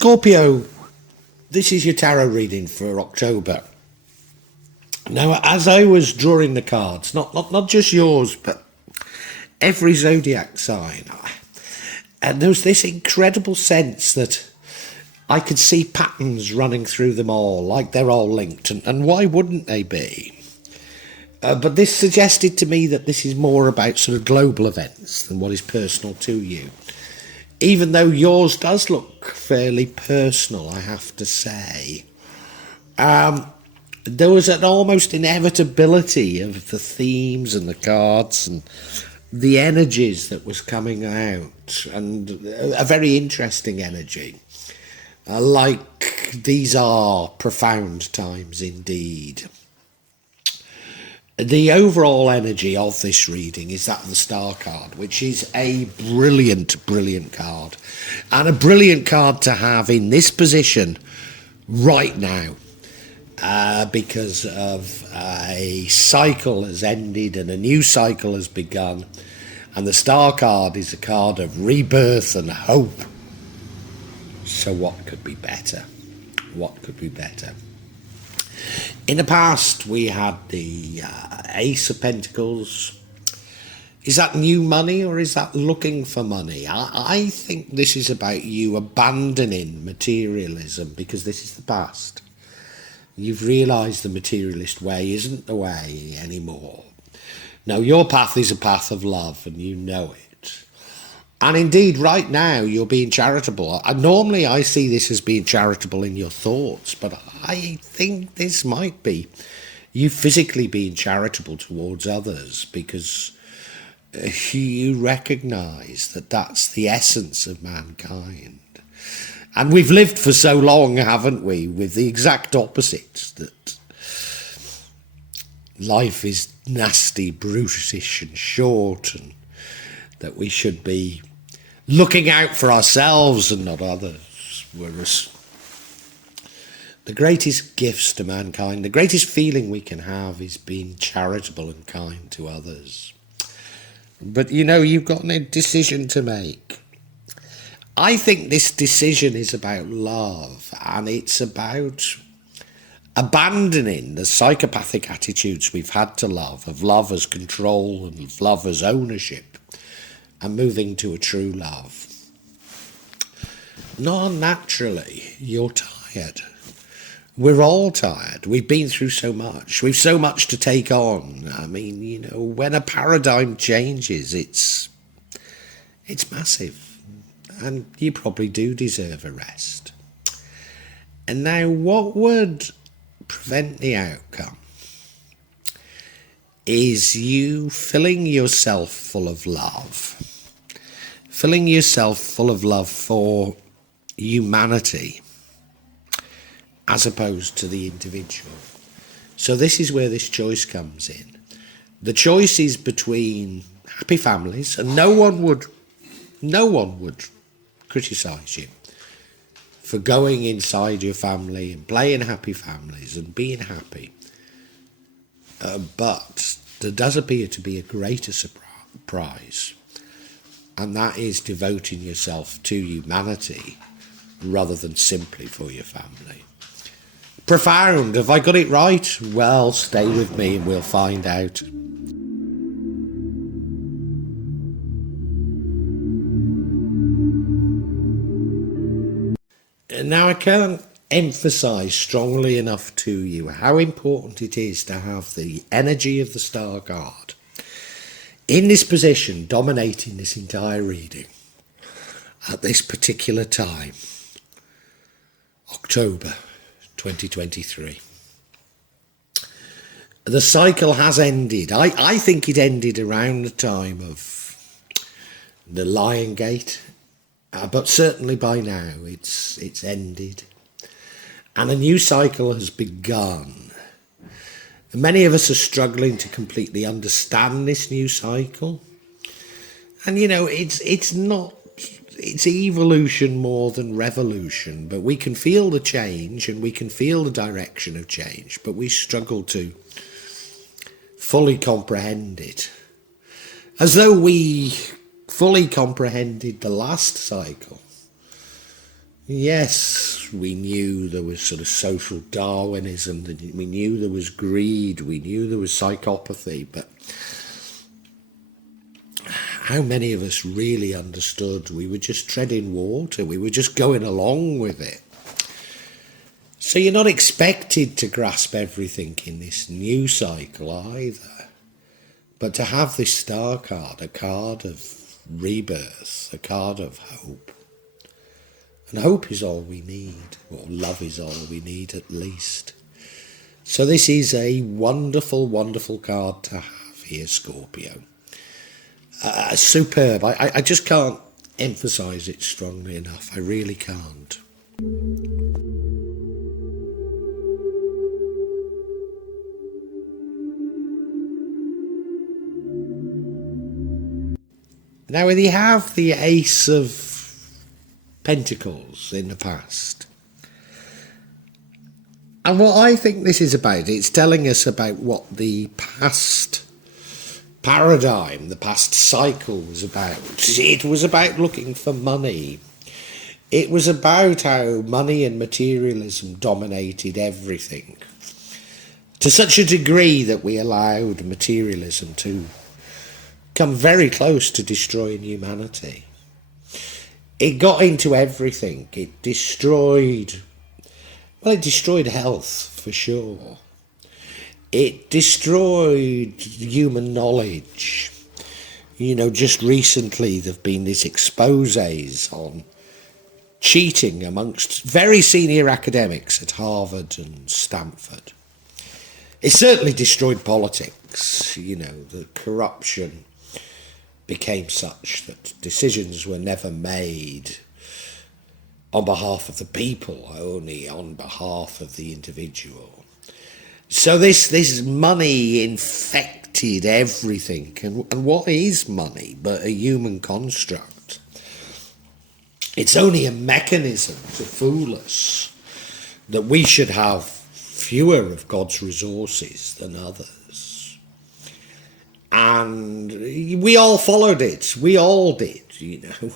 Scorpio, this is your tarot reading for October. Now, as I was drawing the cards, not just yours, but every zodiac sign, and there was this incredible sense that I could see patterns running through them all, like they're all linked, and why wouldn't they be? But this suggested to me that this is more about sort of global events than what is personal to you. Even though yours does look fairly personal, I have to say. There was an almost inevitability of the themes and the cards and the energies that was coming out, and a very interesting energy. Like these are profound times indeed. The overall energy of this reading is that of the Star card, which is a brilliant, brilliant card. And a brilliant card to have in this position right now. Because of a cycle has ended and a new cycle has begun. And the Star card is a card of rebirth and hope. So what could be better? What could be better? In the past, we had the Ace of Pentacles. Is that new money or is that looking for money? I think this is about you abandoning materialism because this is the past. You've realised the materialist way isn't the way anymore. Now, your path is a path of love and you know it. And indeed, right now, you're being charitable. Normally, I see this as being charitable in your thoughts, but I think this might be you physically being charitable towards others because you recognise that that's the essence of mankind. And we've lived for so long, haven't we, with the exact opposite, that life is nasty, brutish and short, and that we should be looking out for ourselves and not others. Whereas the greatest gifts to mankind, the greatest feeling we can have is being charitable and kind to others. But you know, you've got a decision to make. I think this decision is about love, and it's about abandoning the psychopathic attitudes we've had to love, of love as control and of love as ownership, and moving to a true love. Non-naturally, you're tired. We're all tired. We've been through so much. We've so much to take on. I mean, you know, when a paradigm changes, it's massive. And you probably do deserve a rest. And now, what would prevent the outcome is you filling yourself full of love. Filling yourself full of love for humanity as opposed to the individual. So this is where this choice comes in. The choice is between happy families, and no one would criticise you for going inside your family and playing happy families and being happy. But there does appear to be a greater surprise, and that is devoting yourself to humanity rather than simply for your family. Profound. Have I got it right? Well, stay with me and we'll find out. Now, I can't emphasise strongly enough to you how important it is to have the energy of the Star card in this position, dominating this entire reading at this particular time, October 2023. The cycle has ended. I think it ended around the time of the Lion Gate, but certainly by now it's ended. And a new cycle has begun. Many of us are struggling to completely understand this new cycle. And you know, it's evolution more than revolution, but we can feel the change and we can feel the direction of change, but we struggle to fully comprehend it. As though we fully comprehended the last cycle. Yes, we knew there was sort of social Darwinism, we knew there was greed, we knew there was psychopathy, but how many of us really understood we were just treading water, we were just going along with it? So you're not expected to grasp everything in this new cycle either, but to have this star card, a card of rebirth, a card of hope. And hope is all we need, or love is all we need at least. So this is a wonderful, wonderful card to have here, Scorpio. Superb. I just can't emphasise it strongly enough. I really can't. Now, we have the Ace of Pentacles in the past. And what I think this is about, it's telling us about what the past paradigm, the past cycle was about. It was about looking for money. It was about how money and materialism dominated everything, to such a degree that we allowed materialism to come very close to destroying humanity. It got into everything. It destroyed health for sure. It destroyed human knowledge. You know, just recently there have been these exposés on cheating amongst very senior academics at Harvard and Stanford. It certainly destroyed politics. You know, the corruption became such that decisions were never made on behalf of the people, only on behalf of the individual. So this money infected everything. And what is money but a human construct? It's only a mechanism to fool us that we should have fewer of God's resources than others. And we all followed it. We all did, you know.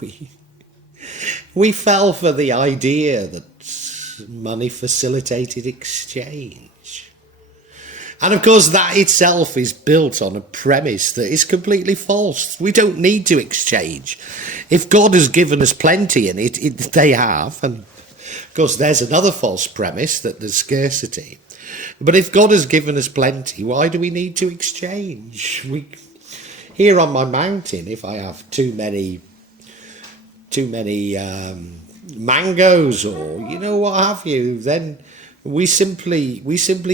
We fell for the idea that money facilitated exchange. And of course that itself is built on a premise that is completely false. We don't need to exchange. If God has given us plenty, and they have, and of course there's another false premise that there's scarcity. But if God has given us plenty, why do we need to exchange? Here on my mountain, if I have too many mangoes, or you know what have you, then we simply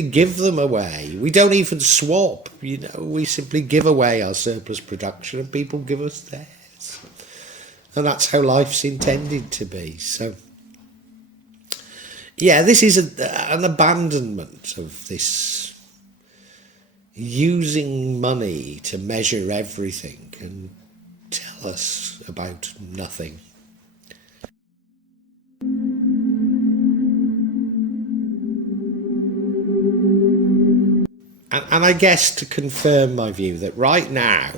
give them away. We don't even swap, you know. We simply give away our surplus production and people give us theirs. And that's how life's intended to be. So yeah, this is an abandonment of this using money to measure everything and tell us about nothing. And I guess to confirm my view that right now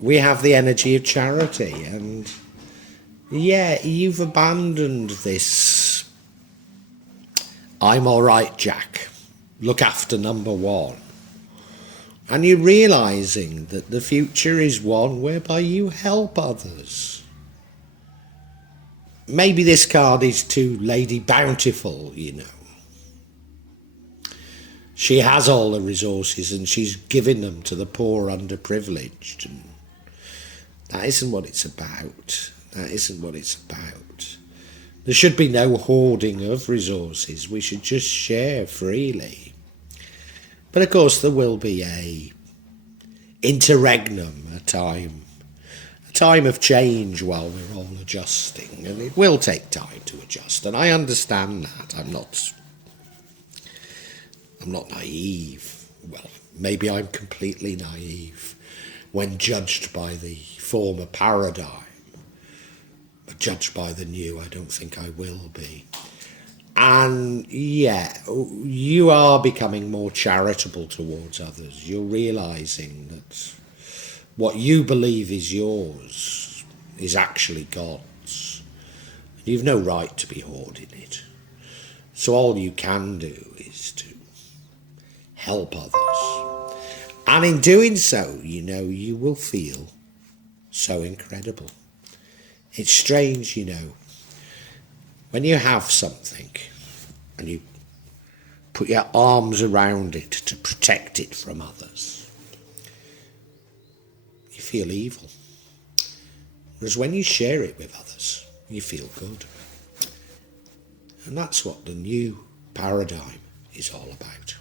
we have the energy of charity, and yeah, you've abandoned this I'm all right, Jack, look after number one. And you're realising that the future is one whereby you help others. Maybe this card is to Lady Bountiful, you know. She has all the resources and she's giving them to the poor underprivileged. And that isn't what it's about. That isn't what it's about. There should be no hoarding of resources. We should just share freely. But of course there will be a interregnum, a time of change while we're all adjusting. And it will take time to adjust. And I understand that. I'm not naive. Well, maybe I'm completely naive when judged by the former paradigm. But judged by the new, I don't think I will be. And yeah, you are becoming more charitable towards others. You're realising that what you believe is yours is actually God's. You've no right to be hoarding it. So all you can do is to help others. And in doing so, you will feel so incredible. It's strange, when you have something and you put your arms around it to protect it from others, you feel evil. Whereas when you share it with others, you feel good. And that's what the new paradigm is all about.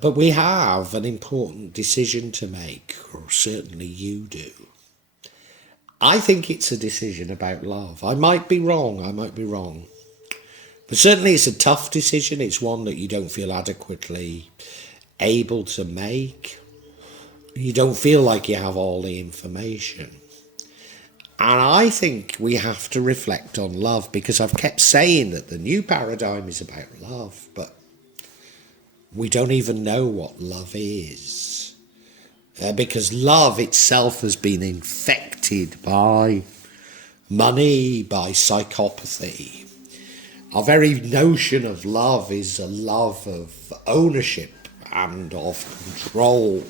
But we have an important decision to make, or certainly you do. I think it's a decision about love. I might be wrong. But certainly it's a tough decision. It's one that you don't feel adequately able to make. You don't feel like you have all the information. And I think we have to reflect on love, because I've kept saying that the new paradigm is about love, but we don't even know what love is. Because love itself has been infected by money, by psychopathy. Our very notion of love is a love of ownership and of control.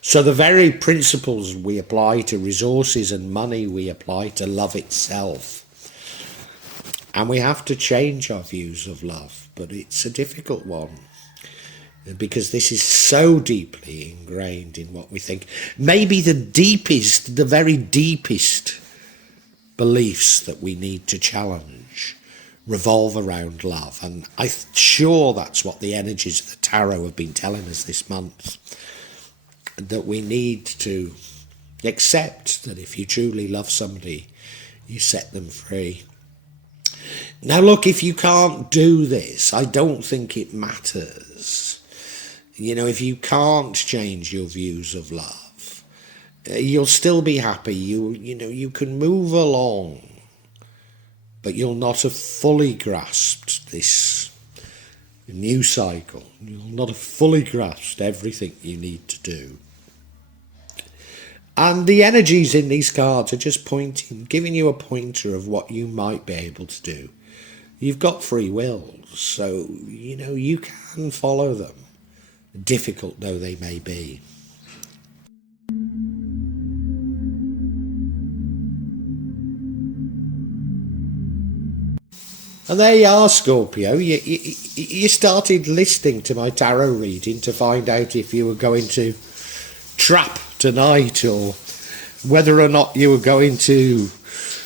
So the very principles we apply to resources and money, we apply to love itself. And we have to change our views of love, but it's a difficult one, because this is so deeply ingrained in what we think. Maybe the very deepest beliefs that we need to challenge revolve around love. And I'm sure that's what the energies of the tarot have been telling us this month, that we need to accept that if you truly love somebody, you set them free. Now look, if you can't do this, I don't think it matters. If you can't change your views of love, you'll still be happy. You can move along, but you'll not have fully grasped this new cycle. You'll not have fully grasped everything you need to do. And the energies in these cards are just giving you a pointer of what you might be able to do. You've got free will, so, you can follow them, difficult though they may be. And there you are, Scorpio. You started listening to my tarot reading to find out if you were going to trap tonight or whether or not you were going to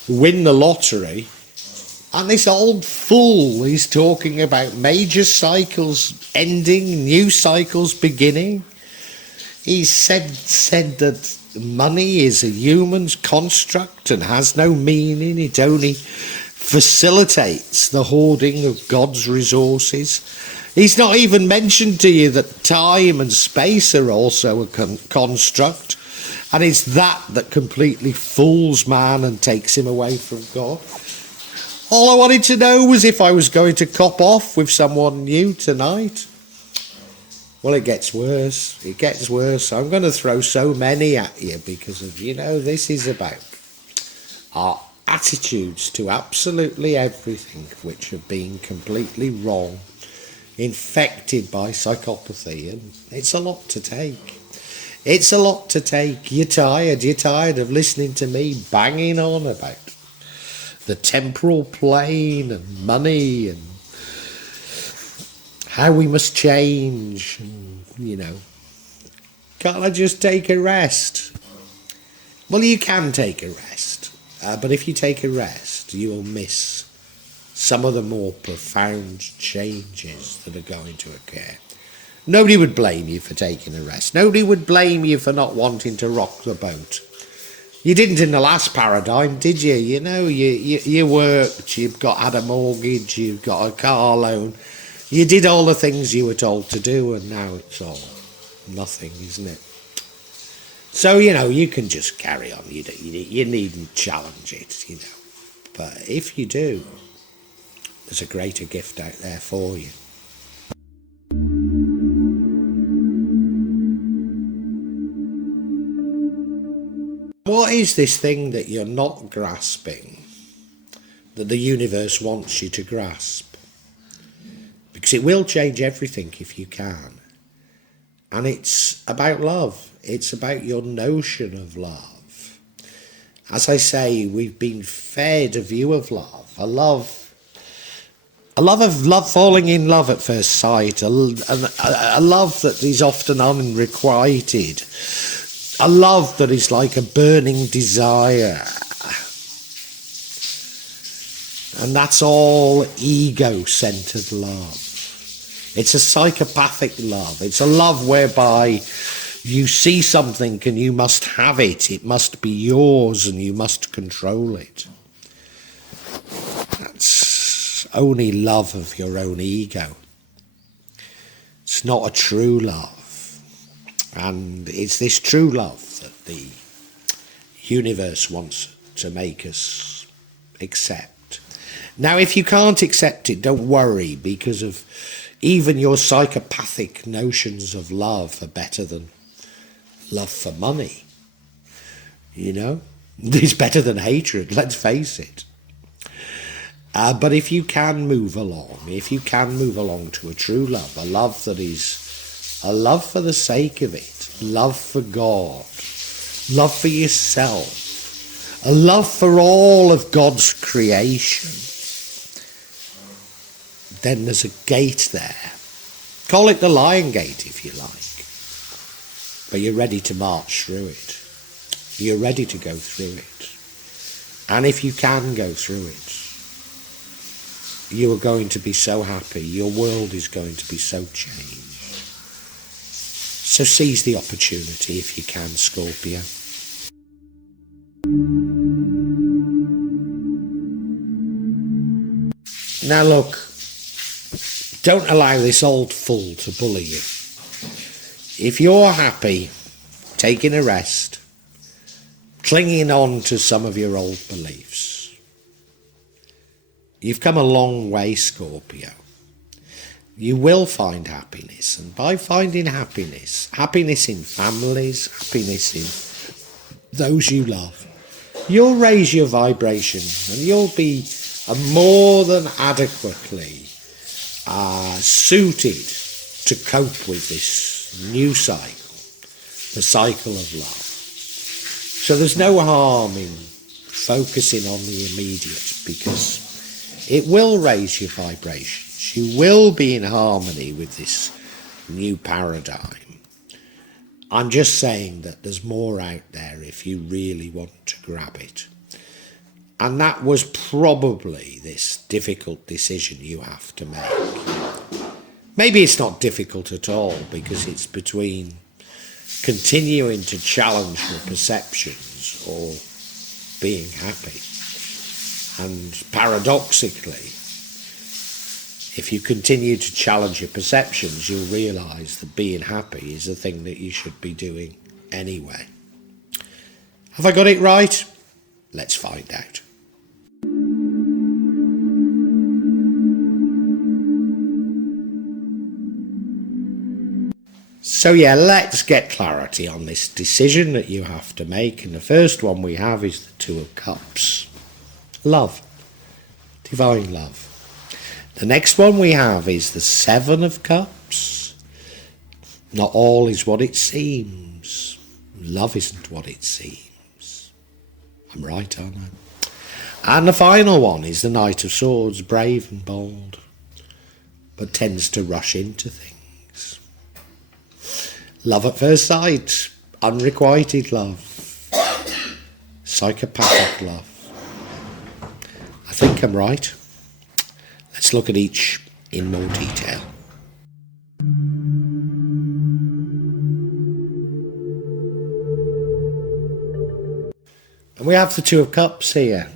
win the lottery. And this old fool is talking about major cycles ending, new cycles beginning. He said that money is a human's construct and has no meaning. It only facilitates the hoarding of God's resources. He's not even mentioned to you that time and space are also a construct, and it's that completely fools man and takes him away from God. All I wanted to know was if I was going to cop off with someone new tonight. Well, it gets worse. It gets worse. I'm going to throw so many at you because of, this is about our attitudes to absolutely everything, which have been completely wrong, infected by psychopathy, and it's a lot to take. It's a lot to take. You're tired of listening to me banging on about the temporal plane and money and how we must change, and, can't I just take a rest? Well, you can take a rest, but if you take a rest, you will miss some of the more profound changes that are going to occur. Nobody would blame you for taking a rest. Nobody would blame you for not wanting to rock the boat. You didn't in the last paradigm, did you? You worked, had a mortgage, you've got a car loan. You did all the things you were told to do, and now it's all nothing, isn't it? So, you can just carry on. You needn't challenge it, But if you do, there's a greater gift out there for you. What is this thing that you're not grasping, that the universe wants you to grasp? Because it will change everything if you can. And it's about love. It's about your notion of love. As I say, we've been fed a view of love, a love of love, falling in love at first sight, a love that is often unrequited, a love that is like a burning desire. And that's all ego-centered love. It's a psychopathic love. It's a love whereby you see something and you must have it. It must be yours and you must control it. That's only love of your own ego. It's not a true love. And it's this true love that the universe wants to make us accept. Now, if you can't accept it, don't worry, because of even your psychopathic notions of love are better than love for money. You know, it's better than hatred, let's face it. But if you can move along, to a true love, a love that is a love for the sake of it, love for God, love for yourself, a love for all of God's creation, then there's a gate there. Call it the Lion Gate if you like. But you're ready to march through it. You're ready to go through it. And if you can go through it, you are going to be so happy. Your world is going to be so changed. So seize the opportunity if you can, Scorpio. Now look, don't allow this old fool to bully you. If you're happy taking a rest, clinging on to some of your old beliefs, you've come a long way, Scorpio. You will find happiness, and by finding happiness in families, happiness in those you love, you'll raise your vibration and you'll be more than adequately suited to cope with this new cycle, the cycle of love. So there's no harm in focusing on the immediate, because it will raise your vibrations. You will be in harmony with this new paradigm. I'm just saying that there's more out there if you really want to grab it. And that was probably this difficult decision you have to make. Maybe it's not difficult at all, because it's between continuing to challenge your perceptions or being happy. And paradoxically, if you continue to challenge your perceptions, you'll realise that being happy is the thing that you should be doing anyway. Have I got it right? Let's find out. So yeah, let's get clarity on this decision that you have to make. And the first one we have is the Two of Cups. Love. Divine love. The next one we have is the Seven of Cups. Not all is what it seems. Love isn't what it seems. I'm right, aren't I? And the final one is the Knight of Swords, brave and bold, but tends to rush into things. Love at first sight, unrequited love, psychopathic love. I think I'm right. Let's look at each in more detail. And we have the Two of Cups here.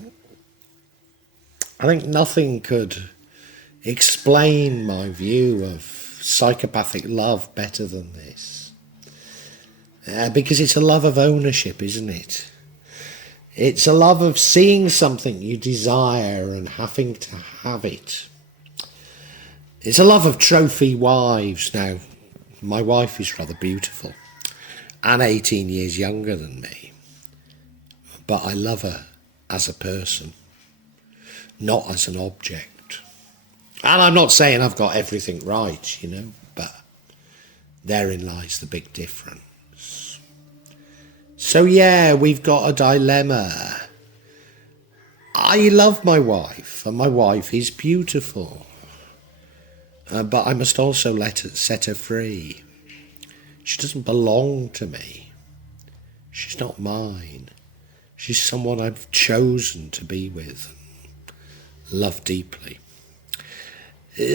I think nothing could explain my view of psychopathic love better than this. Because it's a love of ownership, isn't it? It's a love of seeing something you desire and having to have it. It's a love of trophy wives. Now, my wife is rather beautiful and 18 years younger than me. but I love her as a person, not as an object. And I'm not saying I've got everything right, but therein lies the big difference. So yeah, we've got a dilemma. I love my wife, and my wife is beautiful. But I must also set her free. She doesn't belong to me. She's not mine. She's someone I've chosen to be with, love deeply.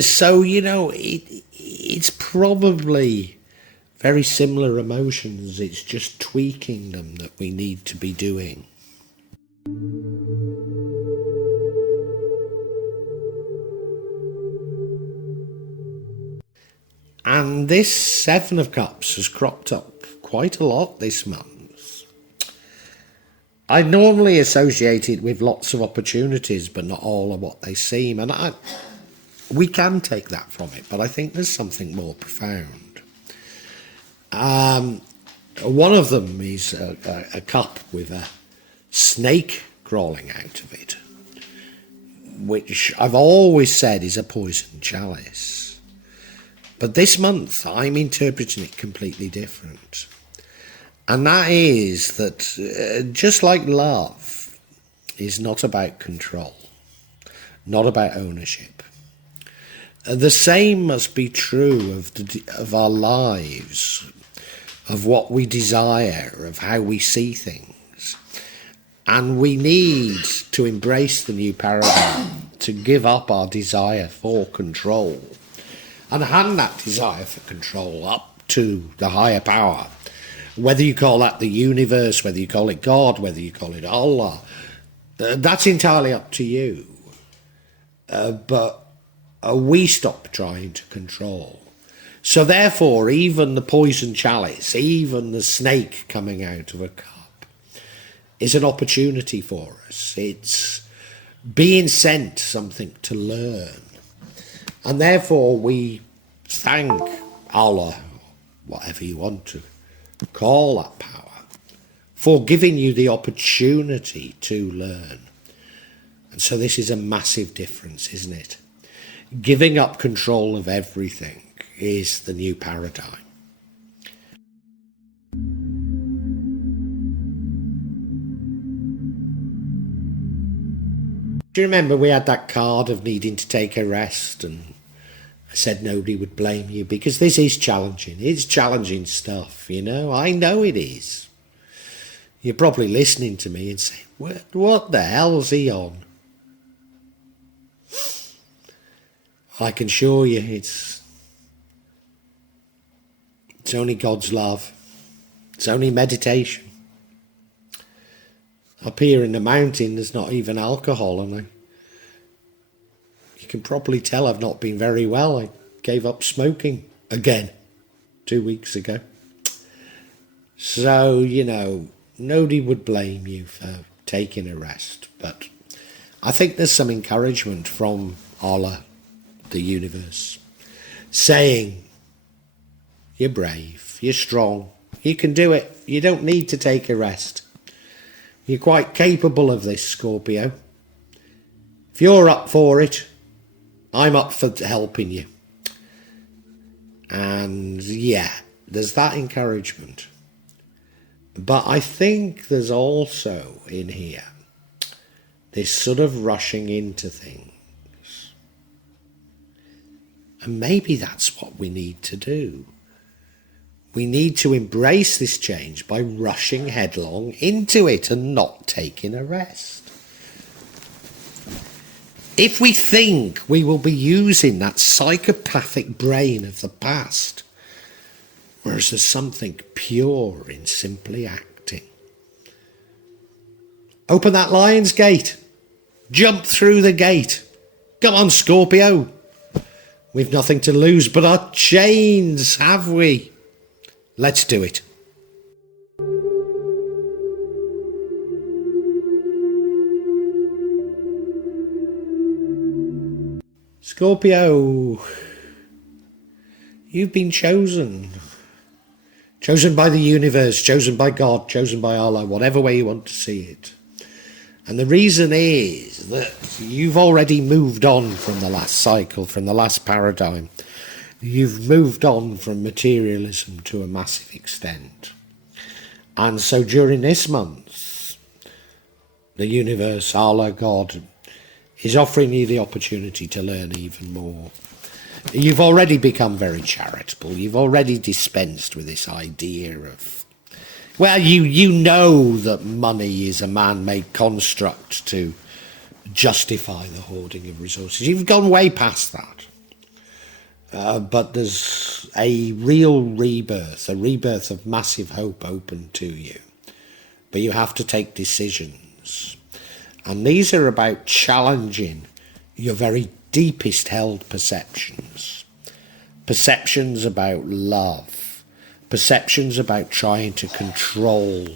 So, it's probably very similar emotions. It's just tweaking them that we need to be doing. And this Seven of Cups has cropped up quite a lot this month. I normally associate it with lots of opportunities, but not all of what they seem. And we can take that from it, but I think there's something more profound. One of them is a cup with a snake crawling out of it, which I've always said is a poison chalice. But this month, I'm interpreting it completely different. And that is that just like love is not about control, not about ownership, the same must be true of our lives, of what we desire, of how we see things. And we need to embrace the new paradigm, to give up our desire for control, and hand that desire for control up to the higher power. Whether you call that the universe, whether you call it God, whether you call it Allah, that's entirely up to you. But we stop trying to control. So therefore, even the poison chalice, even the snake coming out of a cup, is an opportunity for us. It's being sent something to learn. And therefore we thank Allah, whatever you want to call that power, for giving you the opportunity to learn. And so this is a massive difference, isn't it? Giving up control of everything is the new paradigm. Do you remember we had that card of needing to take a rest, and I said nobody would blame you, because this is challenging. It's challenging stuff, I know it is. You're probably listening to me and saying, what the hell's he on? I can assure you it's only God's love. It's only meditation. Up here in the mountain, there's not even alcohol, and you can probably tell I've not been very well. I gave up smoking again 2 weeks ago. So, nobody would blame you for taking a rest. But I think there's some encouragement from Allah, the universe, saying, you're brave, you're strong, you can do it. You don't need to take a rest. You're quite capable of this, Scorpio. If you're up for it, I'm up for helping you. And yeah, there's that encouragement. But I think there's also in here this sort of rushing into things. And maybe that's what we need to do. We need to embrace this change by rushing headlong into it and not taking a rest. If we think we will be using that psychopathic brain of the past, whereas there's something pure in simply acting. Open that lion's gate. Jump through the gate. Come on, Scorpio. We've nothing to lose but our chains, have we? Let's do it. Scorpio, you've been chosen. Chosen by the universe, chosen by God, chosen by Allah, whatever way you want to see it. And the reason is that you've already moved on from the last cycle, from the last paradigm. You've moved on from materialism to a massive extent. And so during this month, the universe, Allah, God, is offering you the opportunity to learn even more. You've already become very charitable. You've already dispensed with this idea of, well, you know that money is a man-made construct to justify the hoarding of resources. You've gone way past that. But there's a real rebirth, a rebirth of massive hope open to you. But you have to take decisions. And these are about challenging your very deepest held perceptions. Perceptions about love. Perceptions about trying to control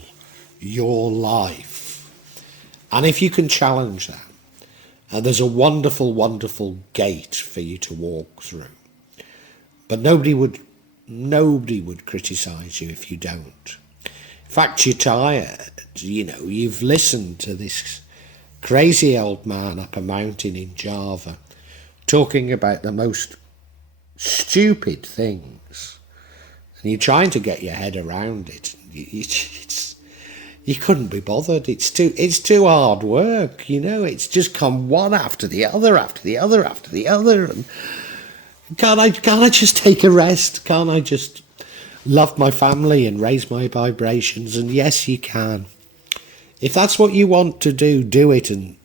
your life. And if you can challenge that, there's a wonderful, wonderful gate for you to walk through. But nobody would criticize you if you don't. In fact, you're tired. You've listened to this crazy old man up a mountain in Java talking about the most stupid things. And you're trying to get your head around it. You couldn't be bothered. It's too hard work, It's just come one after the other, after the other, after the other. And can't I just take a rest? Can't I just love my family and raise my vibrations? And yes, you can. If that's what you want to do, do it. And,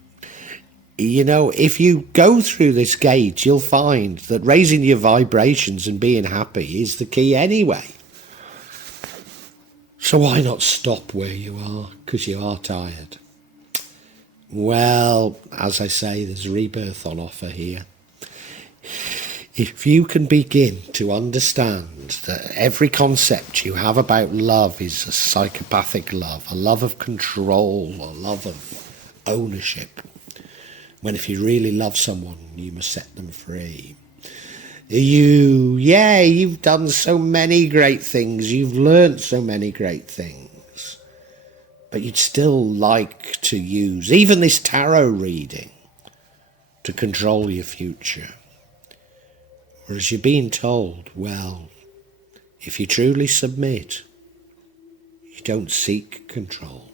if you go through this gate, you'll find that raising your vibrations and being happy is the key anyway. So why not stop where you are? Because you are tired. Well, as I say, there's rebirth on offer here. If you can begin to understand that every concept you have about love is a psychopathic love, a love of control, a love of ownership, when if you really love someone, you must set them free. You've done so many great things, you've learnt so many great things, but you'd still like to use even this tarot reading to control your future. Whereas you're being told, well, if you truly submit, you don't seek control.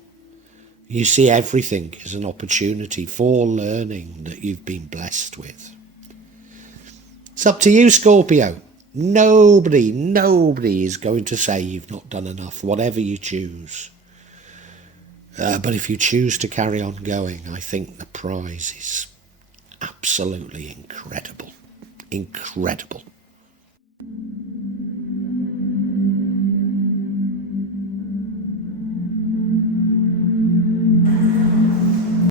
You see everything as an opportunity for learning that you've been blessed with. It's up to you, Scorpio. Nobody is going to say you've not done enough, whatever you choose. But if you choose to carry on going, I think the prize is absolutely incredible. Incredible.